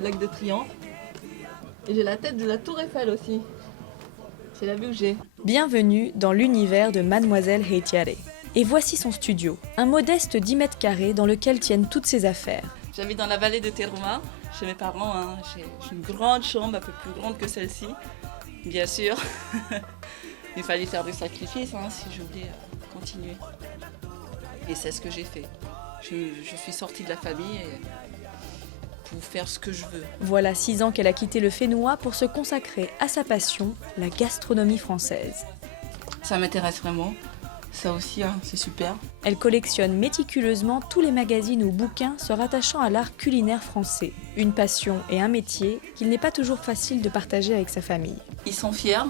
L'Arc de Triomphe. Et j'ai la tête de la Tour Eiffel aussi. C'est la vue que j'ai. Bienvenue dans l'univers de Mademoiselle Heitiare. Et voici son studio, un modeste 10 mètres carrés dans lequel tiennent toutes ses affaires. J'habite dans la vallée de Teruma, chez mes parents. Hein. J'ai une grande chambre, un peu plus grande que celle-ci, bien sûr. Il fallait faire des sacrifices hein, si je voulais continuer. Et c'est ce que j'ai fait. Je suis sortie de la famille pour faire ce que je veux. Voilà 6 ans qu'elle a quitté le Fénois pour se consacrer à sa passion, la gastronomie française. Ça m'intéresse vraiment. Ça aussi, hein, c'est super. Elle collectionne méticuleusement tous les magazines ou bouquins se rattachant à l'art culinaire français. Une passion et un métier qu'il n'est pas toujours facile de partager avec sa famille. Ils sont fiers,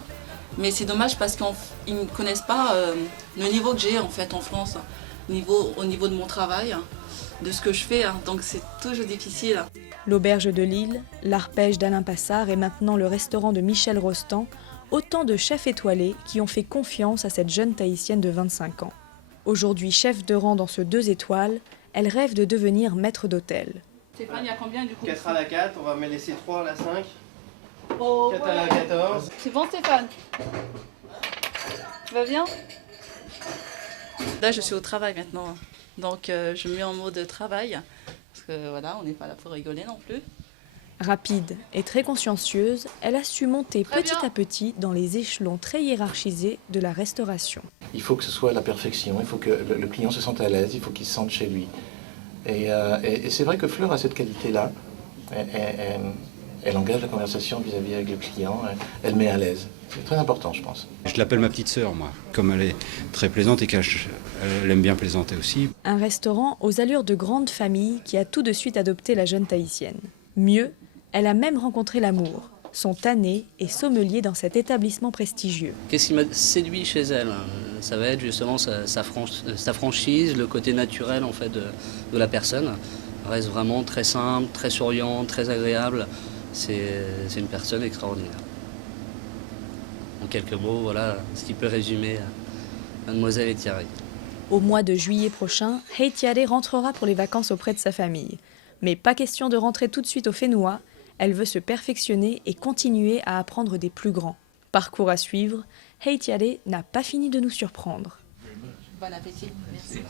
mais c'est dommage parce qu'ils ne connaissent pas le niveau que j'ai en fait en France, au niveau de mon travail, de ce que je fais, hein, donc c'est toujours difficile. L'auberge de Lille, l'arpège d'Alain Passard et maintenant le restaurant de Michel Rostand, autant de chefs étoilés qui ont fait confiance à cette jeune Tahitienne de 25 ans. Aujourd'hui chef de rang dans ce 2 étoiles, elle rêve de devenir maître d'hôtel. Stéphane, il y a combien du coup? 4 à la 4, on va me laisser 3 à la 5, Oh, 4 à la 14. C'est bon Stéphane? Tu vas bien? Là je suis au travail maintenant, donc je me mets en mode travail, parce que voilà, on n'est pas là pour rigoler non plus. Rapide et très consciencieuse, elle a su monter petit à petit dans les échelons très hiérarchisés de la restauration. Il faut que ce soit la perfection, il faut que le client se sente à l'aise, il faut qu'il se sente chez lui. Et c'est vrai que Fleur a cette qualité-là. Elle engage la conversation vis-à-vis avec le client, elle met à l'aise. C'est très important, je pense. Je l'appelle ma petite sœur, moi, comme elle est très plaisante et qu'elle aime bien plaisanter aussi. Un restaurant aux allures de grande famille qui a tout de suite adopté la jeune Tahitienne. Mieux, elle a même rencontré l'amour. Son tanné est sommelier dans cet établissement prestigieux. Qu'est-ce qui m'a séduit chez elle? Ça va être justement sa franchise, le côté naturel en fait, de la personne. Elle reste vraiment très simple, très souriante, très agréable. C'est une personne extraordinaire. En quelques mots, voilà ce qui peut résumer Mademoiselle Heitiare. Au mois de juillet prochain, Heitiare rentrera pour les vacances auprès de sa famille. Mais pas question de rentrer tout de suite au Fénois. Elle veut se perfectionner et continuer à apprendre des plus grands. Parcours à suivre, Heitiare n'a pas fini de nous surprendre. Bon appétit, merci.